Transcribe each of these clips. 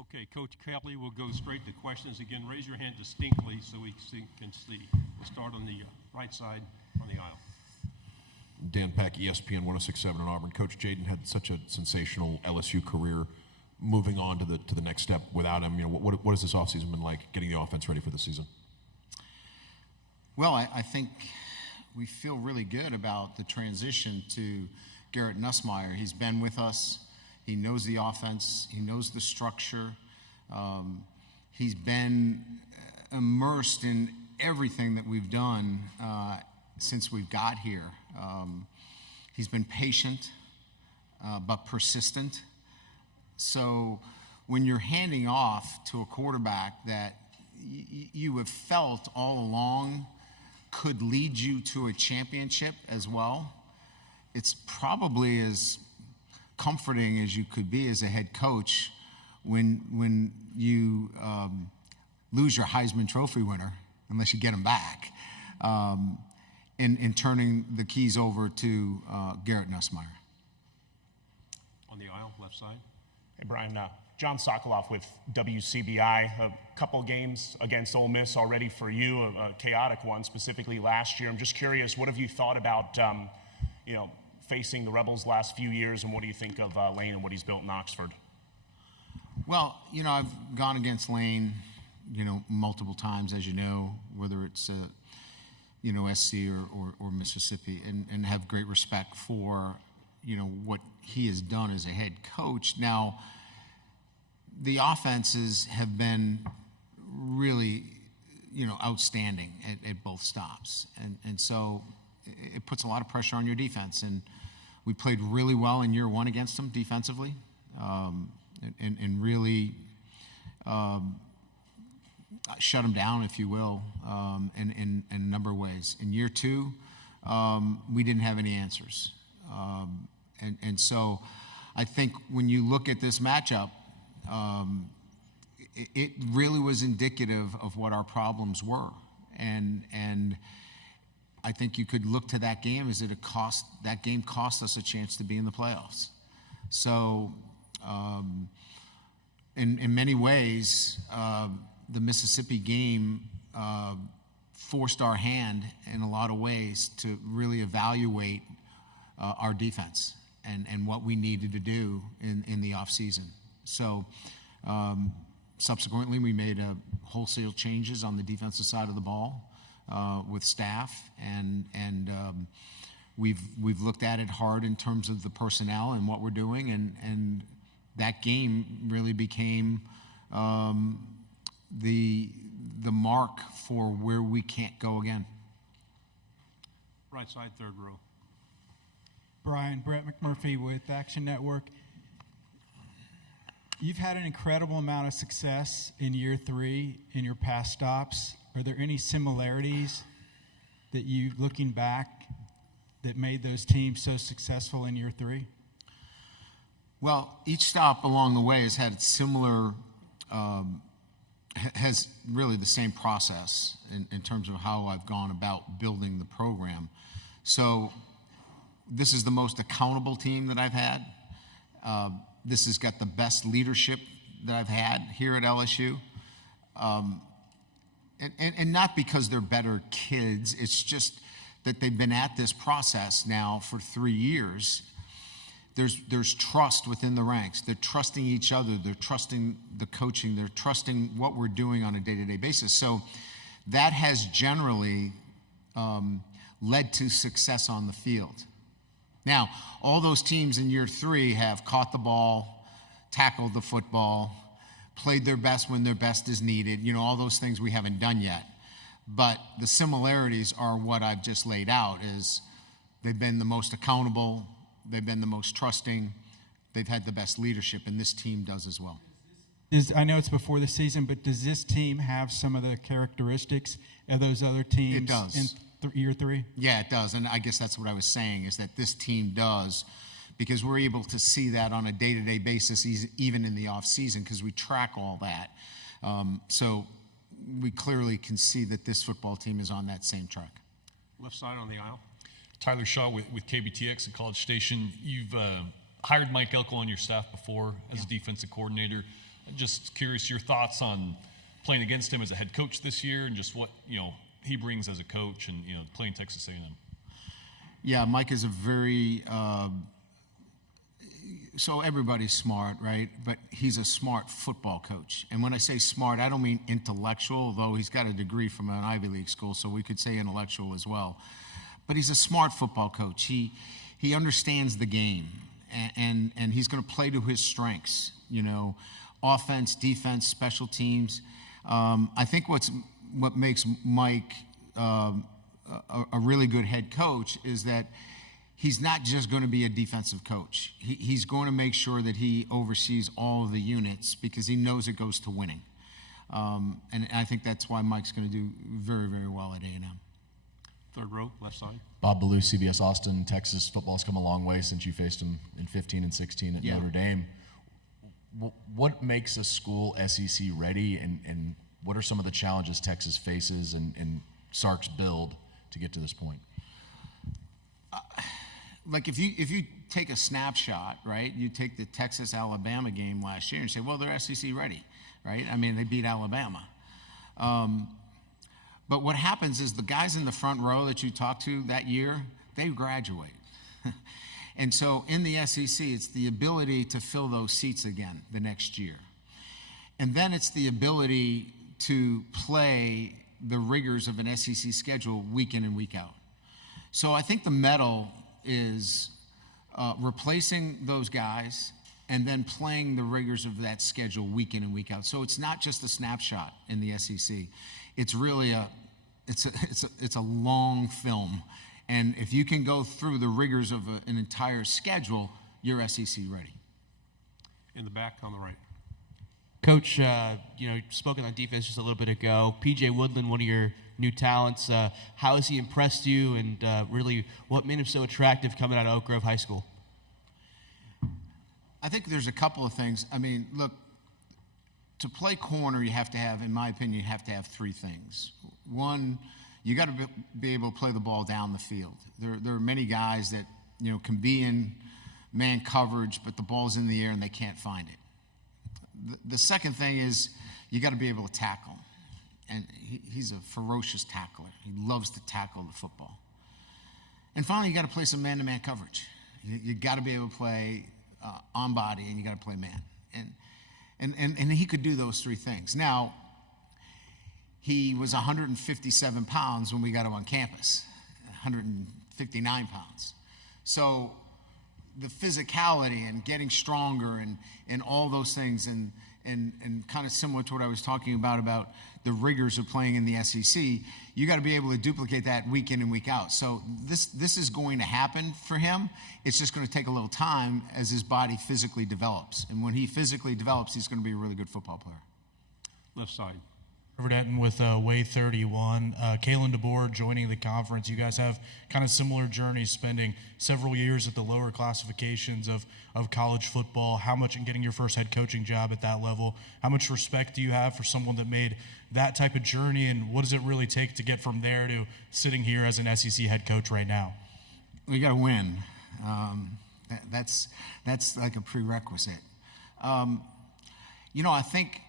Okay, Coach Kelly, we'll go straight to questions. Again, raise your hand distinctly so we can see. We'll start on the right side on the aisle. Dan Pack, ESPN 106.7 in Auburn. Coach Jaden had such a sensational LSU career. Moving on to the next step without him, what has this offseason been like, getting the offense ready for the season? Well, I think we feel really good about the transition to Garrett Nussmeier. He's been with us. He knows the offense. He knows the structure. He's been immersed in everything that we've done since we've got here. He's been patient but persistent. So when you're handing off to a quarterback that you have felt all along could lead you to a championship as well, it's probably as comforting as you could be as a head coach when you lose your Heisman Trophy winner, unless you get him back, in turning the keys over to Garrett Nussmeier. On the aisle, left side. Hey, Brian, John Sokoloff with WCBI. A couple games against Ole Miss already for you, a chaotic one, specifically last year. I'm just curious, what have you thought about, facing the Rebels last few years, and what do you think of Lane and what he's built in Oxford? Well, I've gone against Lane, multiple times, as you know, whether it's, SC or Mississippi, and have great respect for what he has done as a head coach. Now, the offenses have been really, outstanding at both stops. And so it puts a lot of pressure on your defense. And we played really well in year one against them defensively, and really shut them down, if you will, in a number of ways. In year two, we didn't have any answers. And so I think when you look at this matchup, it really was indicative of what our problems were. And I think you could look to that game as that game cost us a chance to be in the playoffs. So in many ways, the Mississippi game forced our hand in a lot of ways to really evaluate our defense and what we needed to do in the offseason. So subsequently, we made wholesale changes on the defensive side of the ball with staff, and we've looked at it hard in terms of the personnel and what we're doing, and that game really became the mark for where we can't go again. Right side, third row. Brian, Brett McMurphy with Action Network. You've had an incredible amount of success in year three in your past stops. Are there any similarities that you, looking back, that made those teams so successful in year three? Well, each stop along the way has had similar, has really the same process in terms of how I've gone about building the program. So this is the most accountable team that I've had. This has got the best leadership that I've had here at LSU. And not because they're better kids, it's just that they've been at this process now for 3 years. There's trust within the ranks. They're trusting each other. They're trusting the coaching. They're trusting what we're doing on a day-to-day basis. So that has generally led to success on the field. Now, all those teams in year three have caught the ball, tackled the football, played their best when their best is needed, all those things we haven't done yet. But the similarities are what I've just laid out, is they've been the most accountable, they've been the most trusting, they've had the best leadership, and this team does as well. I know it's before the season, but does this team have some of the characteristics of those other teams? It does. In year three? Yeah, it does, and I guess that's what I was saying, is that this team does, because we're able to see that on a day-to-day basis, even in the off-season, because we track all that. So we clearly can see that this football team is on that same track. Left side on the aisle. Tyler Shaw with KBTX at College Station. You've hired Mike Elko on your staff before as a defensive coordinator. Just curious your thoughts on playing against him as a head coach this year, and just what he brings as a coach, and playing Texas A&M. Yeah, Mike is a very so everybody's smart, right? But he's a smart football coach. And when I say smart, I don't mean intellectual, although he's got a degree from an Ivy League school, so we could say intellectual as well. But he's a smart football coach. He understands the game, and he's going to play to his strengths, offense, defense, special teams. I think what makes Mike a really good head coach is that he's not just going to be a defensive coach. He's going to make sure that he oversees all of the units because he knows it goes to winning. And I think that's why Mike's going to do very, very well at A&M. Third row, left side. Bob Ballou, CBS Austin. Texas football's come a long way since you faced him in 15 and 16 at Notre Dame. What makes a school SEC ready, and what are some of the challenges Texas faces and Sark's build to get to this point? Like if you take a snapshot, right? You take the Texas-Alabama game last year and say, well, they're SEC ready, right? I mean, they beat Alabama. But what happens is the guys in the front row that you talk to that year, they graduate. And so in the SEC, it's the ability to fill those seats again the next year. And then it's the ability to play the rigors of an SEC schedule week in and week out. So I think the medal is replacing those guys and then playing the rigors of that schedule week in and week out. So it's not just a snapshot in the SEC. It's really it's a long film. And if you can go through the rigors of an entire schedule, you're SEC ready. In the back on the right. Coach, you spoken on defense just a little bit ago. P.J. Woodland, one of your new talents. How has he impressed you, and really what made him so attractive coming out of Oak Grove High School? I think there's a couple of things. I mean, look, to play corner, you have to have, in my opinion, you have to have three things. One, you got to be able to play the ball down the field. There are many guys that can be in man coverage, but the ball's in the air and they can't find it. The second thing is you got to be able to tackle, and he's a ferocious tackler. He loves to tackle the football. And finally, you got to play some man-to-man coverage. You got to be able to play on body, and you got to play man. And he could do those three things. Now, he was 157 pounds when we got him on campus, 159 pounds. So the physicality and getting stronger and all those things and kind of similar to what I was talking about the rigors of playing in the SEC, you got to be able to duplicate that week in and week out. So this is going to happen for him. It's just going to take a little time as his body physically develops. And when he physically develops, he's going to be a really good football player. Left side. Robert Denton with Way 31. Kalen DeBoer joining the conference. You guys have kind of similar journeys, spending several years at the lower classifications of college football. How much in getting your first head coaching job at that level? How much respect do you have for someone that made that type of journey, and what does it really take to get from there to sitting here as an SEC head coach right now? We got to win. That's like a prerequisite. I think,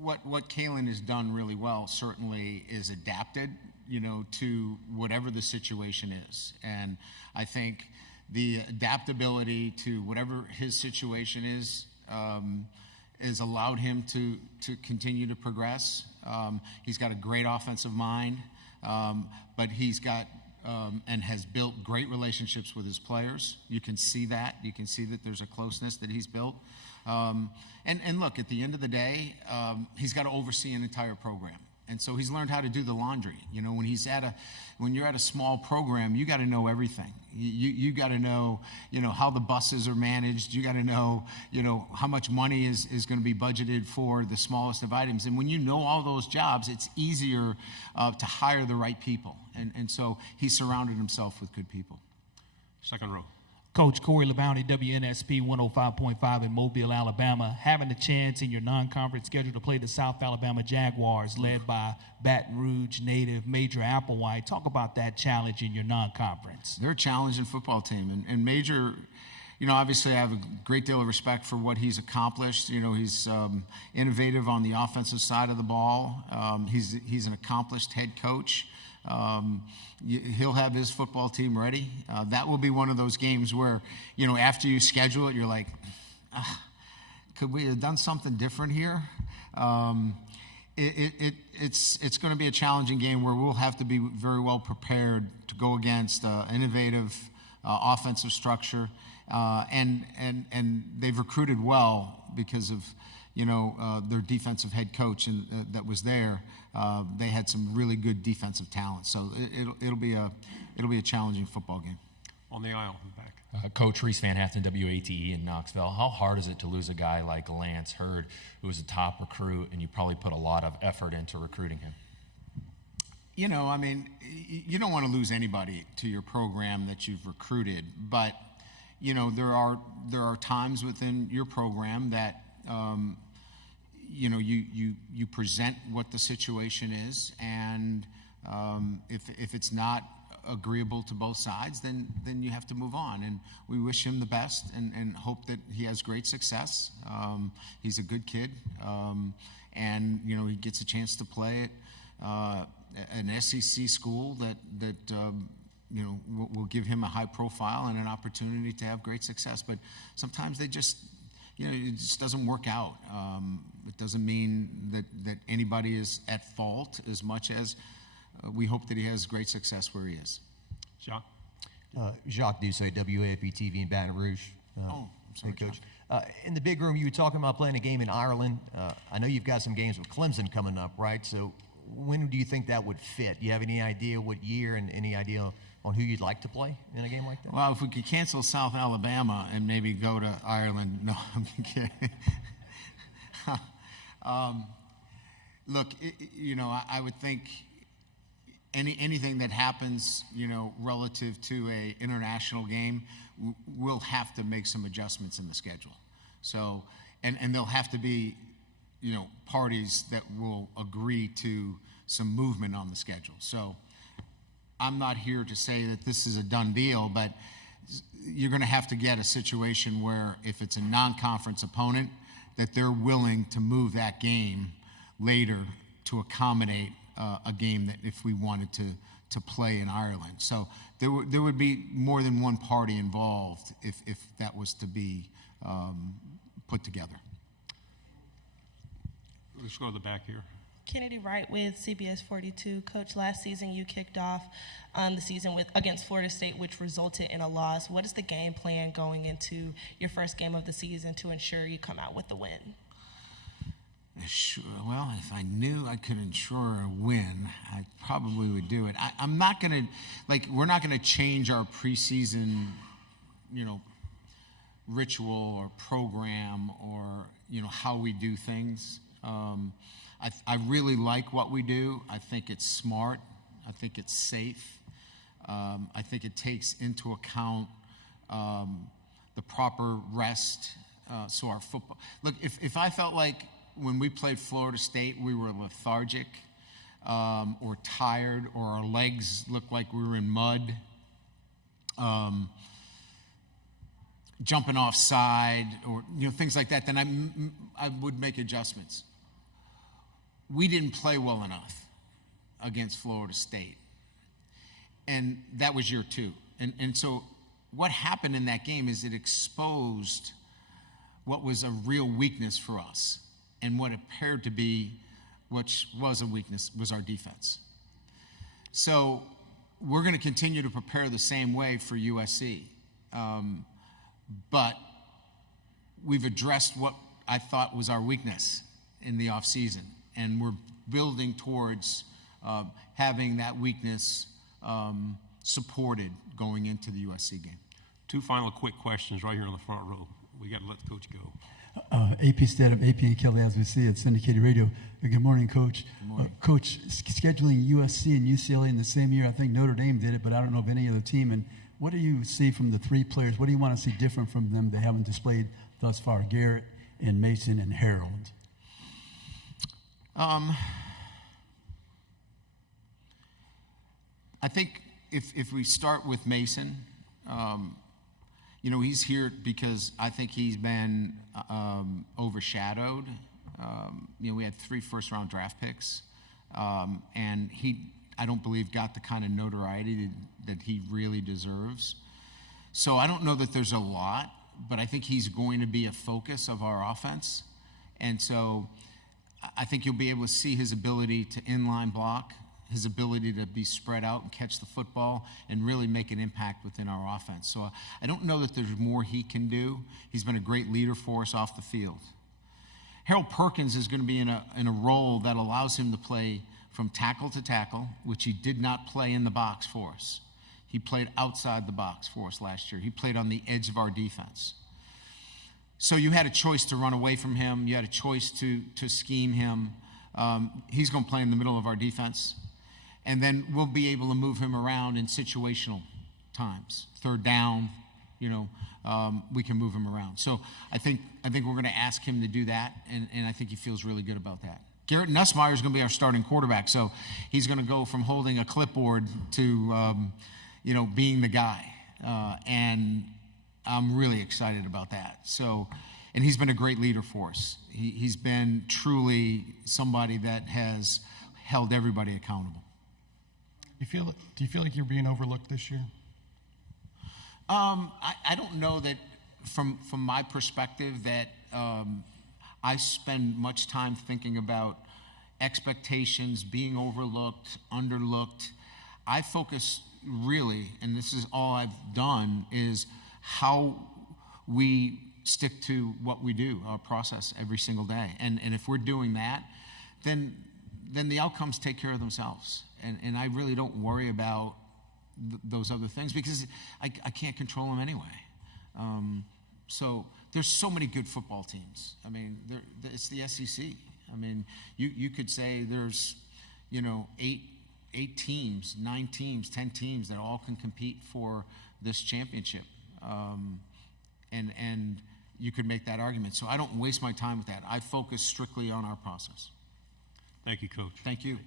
what Kalen has done really well certainly is adapted, to whatever the situation is. And I think the adaptability to whatever his situation is has allowed him to continue to progress. He's got a great offensive mind, but he's got and has built great relationships with his players. You can see that. You can see that there's a closeness that he's built. And look, at the end of the day, he's got to oversee an entire program. And so he's learned how to do the laundry. When you're at a small program, you got to know everything. You got to know, how the buses are managed. You got to know, how much money is going to be budgeted for the smallest of items. And when you know all those jobs, it's easier to hire the right people. And so he surrounded himself with good people. Second row. Coach Corey LeBounty, WNSP 105.5 in Mobile, Alabama, having a chance in your non-conference schedule to play the South Alabama Jaguars, led by Baton Rouge native Major Applewhite. Talk about that challenge in your non-conference. They're a challenging football team, and Major obviously I have a great deal of respect for what he's accomplished. He's innovative on the offensive side of the ball. He's an accomplished head coach. He'll have his football team ready. That will be one of those games where, after you schedule it, you're like, could we have done something different here? It's going to be a challenging game where we'll have to be very well prepared to go against innovative offensive structure, and they've recruited well because of their defensive head coach and that was there. They had some really good defensive talent, so it'll be a challenging football game. On the aisle in the back. Coach Reese Van Haften, WATE in Knoxville. How hard is it to lose a guy like Lance Hurd, who was a top recruit, and you probably put a lot of effort into recruiting him? You don't want to lose anybody to your program that you've recruited, but there are times within your program that you present what the situation is, and if it's not agreeable to both sides, then you have to move on. And we wish him the best and hope that he has great success. He's a good kid, and he gets a chance to play at an SEC school that will give him a high profile and an opportunity to have great success. But sometimes it just doesn't work out. It doesn't mean that anybody is at fault as much as we hope that he has great success where he is. Jacques? Jacques Doucet, WAFB TV in Baton Rouge. I'm sorry, Hey, Coach. In the big room, you were talking about playing a game in Ireland. I know you've got some games with Clemson coming up, right? So when do you think that would fit? Do you have any idea what year and any idea on who you'd like to play in a game like that? Well, if we could cancel South Alabama and maybe go to Ireland. No, I'm kidding. Look, I would think anything that happens, relative to a international game, we'll have to make some adjustments in the schedule. So, and there'll have to be, parties that will agree to some movement on the schedule. So I'm not here to say that this is a done deal, but you're going to have to get a situation where if it's a non-conference opponent, that they're willing to move that game later to accommodate a game that if we wanted to play in Ireland. So there would be more than one party involved if that was to be put together. Let's go to the back here. Kennedy Wright with CBS 42. Coach, last season you kicked off the season against Florida State, which resulted in a loss. What is the game plan going into your first game of the season to ensure you come out with the win? Sure. Well, if I knew I could ensure a win, I probably would do it. I'm not going to, we're not going to change our preseason, ritual or program or, how we do things. I really like what we do. I think it's smart. I think it's safe. I think it takes into account the proper rest. So our football. Look, if I felt like when we played Florida State, we were lethargic or tired, or our legs looked like we were in mud, jumping offside, or things like that, then I would make adjustments. We didn't play well enough against Florida State, and that was year two. And so what happened in that game is it exposed what was a real weakness for us. And what appeared to be, which was a weakness, was our defense. So we're going to continue to prepare the same way for USC. But we've addressed what I thought was our weakness in the offseason. And we're building towards having that weakness supported going into the USC game. Two final quick questions right here in the front row. We got to let the coach go. AP Stedham, AP and Kelly, as we see at syndicated radio. Good morning, Coach. Good morning. Coach, scheduling USC and UCLA in the same year, I think Notre Dame did it, but I don't know of any other team. And what do you see from the three players? What do you want to see different from them they haven't displayed thus far, Garrett and Mason and Harold? I think if we start with Mason, You know, he's here because I think he's been overshadowed. You know, we had 3 first-round draft picks, and I don't believe, got the kind of notoriety that he really deserves. So I don't know that there's a lot, but I think he's going to be a focus of our offense. And so I think you'll be able to see his ability to inline block, his ability to be spread out and catch the football and really make an impact within our offense. So I don't know that there's more he can do. He's been a great leader for us off the field. Harold Perkins is going to be in a role that allows him to play from tackle to tackle, which he did not play in the box for us. He played outside the box for us last year. He played on the edge of our defense. So you had a choice to run away from him. You had a choice to scheme him. He's going to play in the middle of our defense. And then we'll be able to move him around in situational times. 3rd down, you know, we can move him around. So I think we're going to ask him to do that, and I think he feels really good about that. Garrett Nussmeier is going to be our starting quarterback, so he's going to go from holding a clipboard to, you know, being the guy. And I'm really excited about that. So, and he's been a great leader for us. He's been truly somebody that has held everybody accountable. Do you feel like you're being overlooked this year? I don't know that from my perspective that I spend much time thinking about expectations, being overlooked, underlooked. I focus really, and this is all I've done, is how we stick to what we do, our process every single day. And if we're doing that, then the outcomes take care of themselves. And I really don't worry about those other things because I can't control them anyway. So there's so many good football teams. I mean, it's the SEC. I mean, you could say there's, you know, 8 teams, 9 teams, 10 teams that all can compete for this championship. And you could make that argument. So I don't waste my time with that. I focus strictly on our process. Thank you, Coach. Thank you.